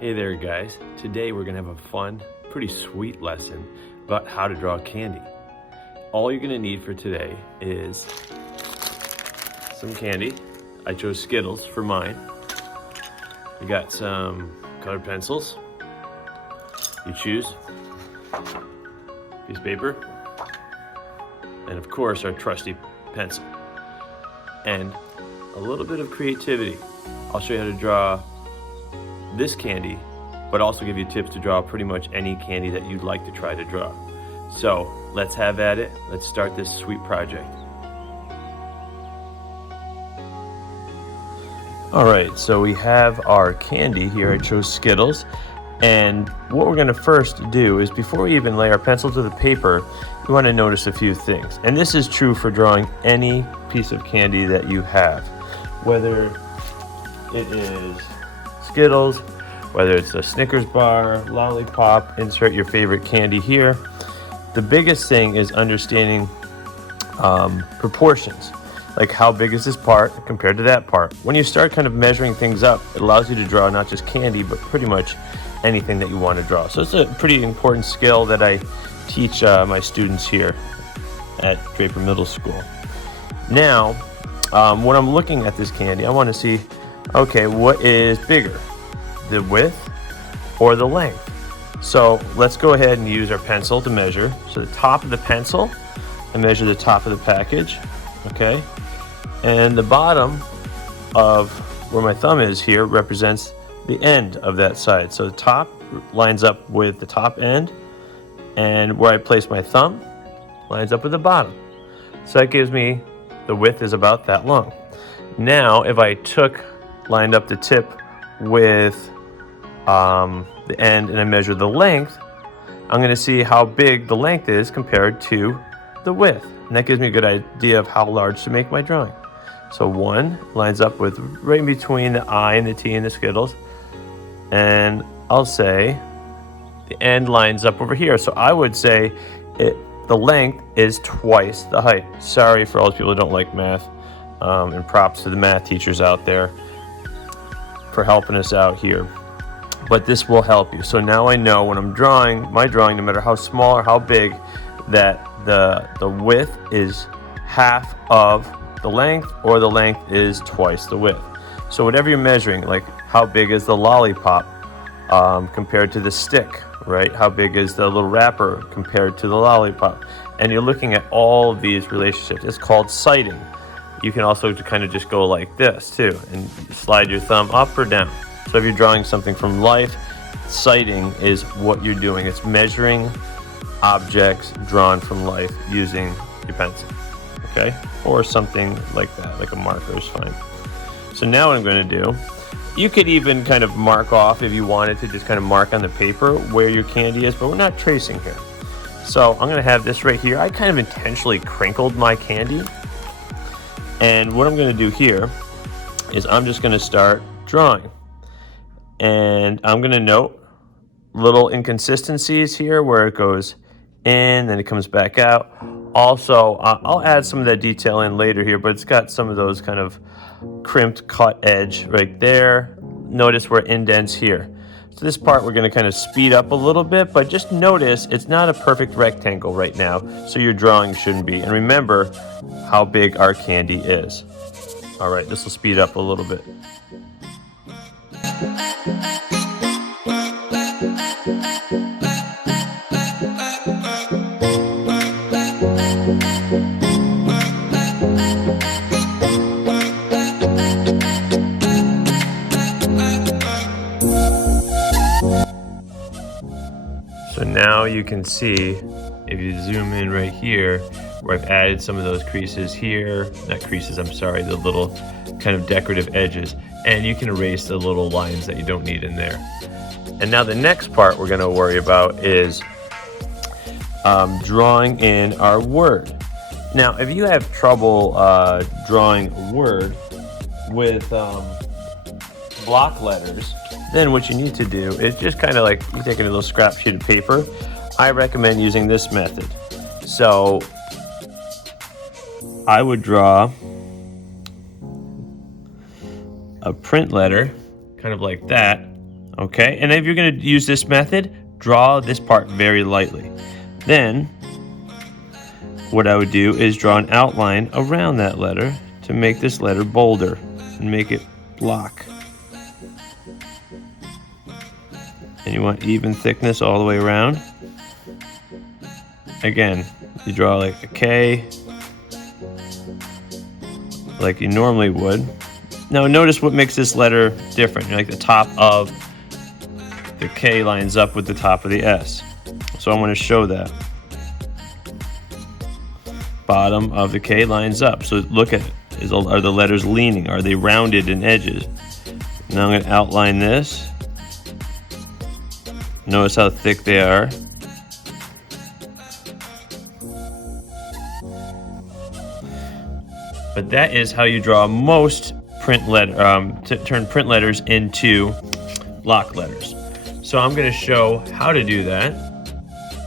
Hey there guys, today we're gonna have a fun, pretty sweet lesson about how to draw candy. All you're gonna need for today is some candy. I chose Skittles for mine. We got some colored pencils. You choose. Piece of paper. And of course our trusty pencil. And a little bit of creativity. I'll show you how to draw this candy, but also give you tips to draw pretty much any candy that you'd like to try to draw. So let's have at it. Let's start this sweet project. All right, so we have our candy here. I chose Skittles. And what we're gonna first do is, before we even lay our pencil to the paper, you wanna notice a few things. And this is true for drawing any piece of candy that you have. Whether it is Skittles, whether it's a Snickers bar, lollipop, insert your favorite candy here. The biggest thing is understanding proportions, like how big is this part compared to that part. When you start kind of measuring things up, it allows you to draw not just candy, but pretty much anything that you want to draw. So it's a pretty important skill that I teach my students here at Draper Middle School. Now, when I'm looking at this candy, I want to see, okay, what is bigger, the width or the length? So let's go ahead and use our pencil to measure. So the top of the pencil, I measure the top of the package, okay? And the bottom of where my thumb is here represents the end of that side. So the top lines up with the top end, and where I place my thumb lines up with the bottom. So that gives me, the width is about that long. Now, if I lined up the tip with the end and I measure the length, I'm going to see how big the length is compared to the width. And that gives me a good idea of how large to make my drawing. So 1 lines up with right in between the I and the T and the Skittles. And I'll say the end lines up over here. So I would say the length is twice the height. Sorry for all those people who don't like math. And props to the math teachers out there for helping us out here. But this will help you. So now I know when I'm drawing my drawing, no matter how small or how big, that the width is half of the length, or the length is twice the width. So whatever you're measuring, like how big is the lollipop compared to the stick, right? How big is the little wrapper compared to the lollipop? And you're looking at all of these relationships. It's called sighting. You can also kind of just go like this too, and slide your thumb up or down. So if you're drawing something from life, sighting is what you're doing. It's measuring objects drawn from life using your pencil, okay? Or something like that, like a marker is fine. So now what I'm going to do, you could even kind of mark off, if you wanted to, just kind of mark on the paper where your candy is, but we're not tracing here. So I'm going to have this right here. I kind of intentionally crinkled my candy. And what I'm going to do here is I'm just going to start drawing. And I'm going to note little inconsistencies here where it goes in, then it comes back out. Also, I'll add some of that detail in later here, but it's got some of those kind of crimped cut edge right there. Notice where it indents here. So this part we're going to kind of speed up a little bit, but just notice it's not a perfect rectangle right now, so your drawing shouldn't be. And remember how big our candy is. All right, this will speed up a little bit. So now you can see, if you zoom in right here, where I've added some of those creases here, not creases, I'm sorry, the little kind of decorative edges, and you can erase the little lines that you don't need in there. And now the next part we're going to worry about is drawing in our word. Now, if you have trouble drawing a word with block letters, then what you need to do is just kind of like, you take a little scrap sheet of paper. I recommend using this method. So I would draw a print letter, kind of like that, Okay, and if you're going to use this method, draw this part very lightly. Then what I would do is draw an outline around that letter to make this letter bolder and make it block. And you want even thickness all the way around. Again, you draw like a K, like you normally would. Now notice what makes this letter different. Like the top of the K lines up with the top of the S. So I want to show that. Bottom of the K lines up. So look at it. Are the letters leaning? Are they rounded in edges? Now I'm going to outline this. Notice how thick they are. But that is how you draw most print letter, to turn print letters into block letters. So I'm going to show how to do that.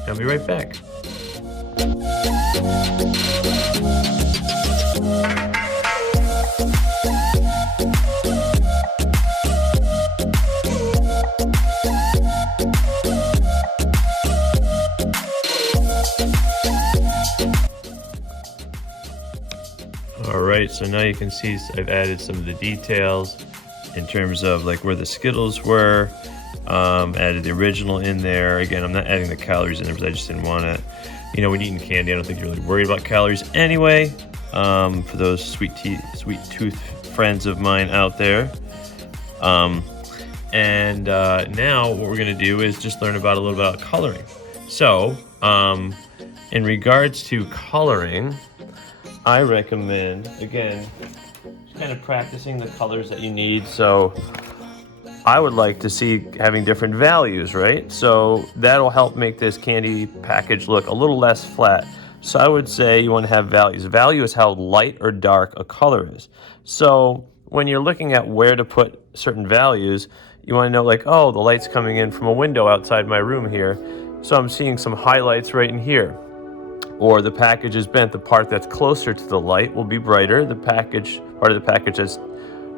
I'll be right back. Alright, so now you can see I've added some of the details in terms of like where the Skittles were. Added the original in there. Again, I'm not adding the calories in there because I just didn't want it. You know, when eating candy, I don't think you're really worried about calories anyway. For those sweet tooth friends of mine out there. Now what we're going to do is just learn about a little bit about coloring. So, in regards to coloring, I recommend, again, just kind of practicing the colors that you need. So I would like to see having different values, right? So that'll help make this candy package look a little less flat. So I would say you want to have values. Value is how light or dark a color is. So when you're looking at where to put certain values, you want to know like, oh, the light's coming in from a window outside my room here. So I'm seeing some highlights right in here. Or the package is bent. The part that's closer to the light will be brighter. The part of the package that's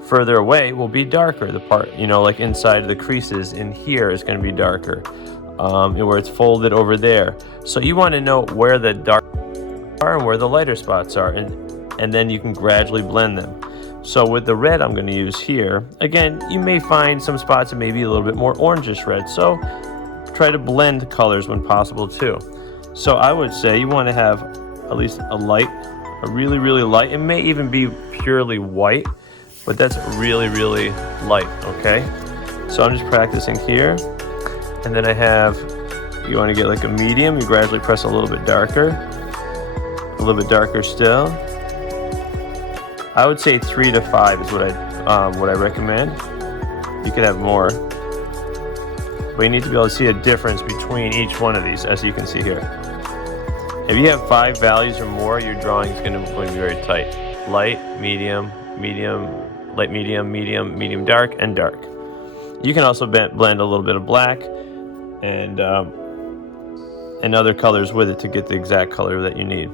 further away will be darker. The part, like inside of the creases in here is going to be darker. Where it's folded over there. So you want to know where the dark are and where the lighter spots are, and then you can gradually blend them. So with the red I'm going to use here, again, you may find some spots that may be a little bit more orangish red. So try to blend colors when possible too. So I would say you want to have at least a really, really light. It may even be purely white, but that's really, really light, okay? So I'm just practicing here. And then you want to get like a medium. You gradually press a little bit darker still. I would say 3 to 5 is what I recommend. You could have more. But you need to be able to see a difference between each one of these, as you can see here. If you have 5 values or more, your drawing is going to be very tight. Light, medium, light, medium, dark, and dark. You can also blend a little bit of black and other colors with it to get the exact color that you need.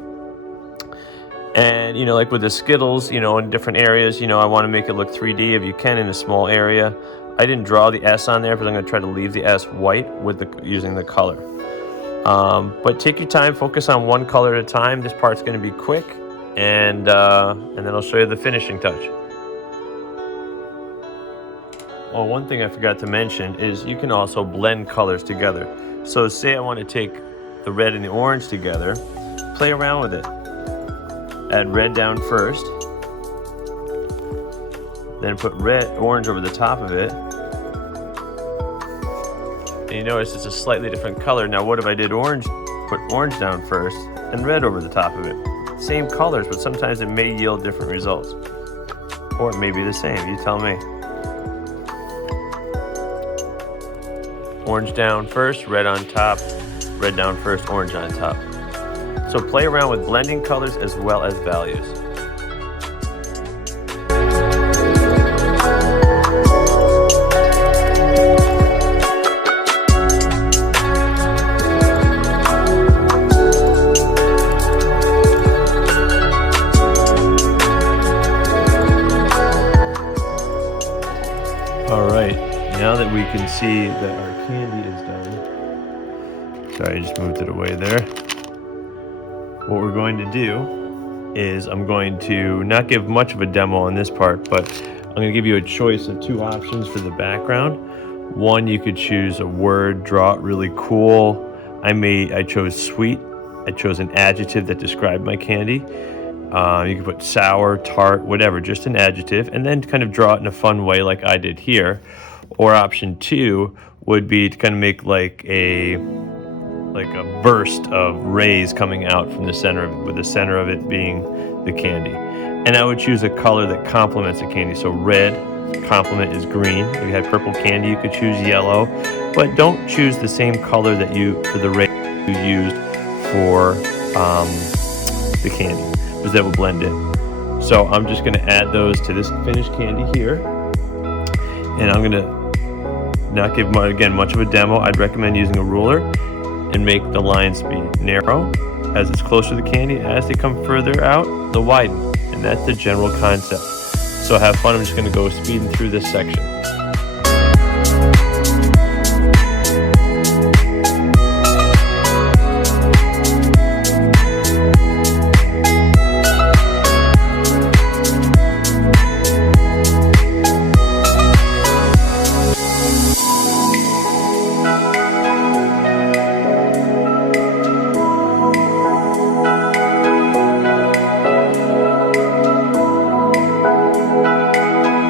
And, like with the Skittles, in different areas, I want to make it look 3D if you can in a small area. I didn't draw the S on there because I'm going to try to leave the S white using the color. But take your time, focus on one color at a time. This part's going to be quick, and then I'll show you the finishing touch. Oh, one thing I forgot to mention is you can also blend colors together. So say I want to take the red and the orange together, play around with it. Add red down first, then put orange over the top of it. And you notice it's a slightly different color. Now what if I did orange, put orange down first and red over the top of it? Same colors, but sometimes it may yield different results. Or it may be the same, you tell me. Orange down first, red on top, red down first, orange on top. So play around with blending colors as well as values. that we can see that our candy is done, sorry, I just moved it away there. What we're going to do is I'm going to not give much of a demo on this part, but I'm going to give you a choice of two options for the background. One, you could choose a word, draw it really cool. I chose sweet. I chose an adjective that described my candy. You could put sour, tart, whatever, just an adjective, and then kind of draw it in a fun way like I did here. Or option two would be to kind of make like a burst of rays coming out from the center of it, with the center of it being the candy. And I would choose a color that complements the candy. So red, complement is green. If you had purple candy, you could choose yellow, but don't choose the same color that for the ray you used for the candy, because that will blend in. So I'm just going to add those to this finished candy here, and I'm going to not give much of a demo. I'd recommend using a ruler and make the lines be narrow as it's closer to the candy. As they come further out, they'll widen, and that's the general concept. So have fun. I'm just going to go speeding through this section.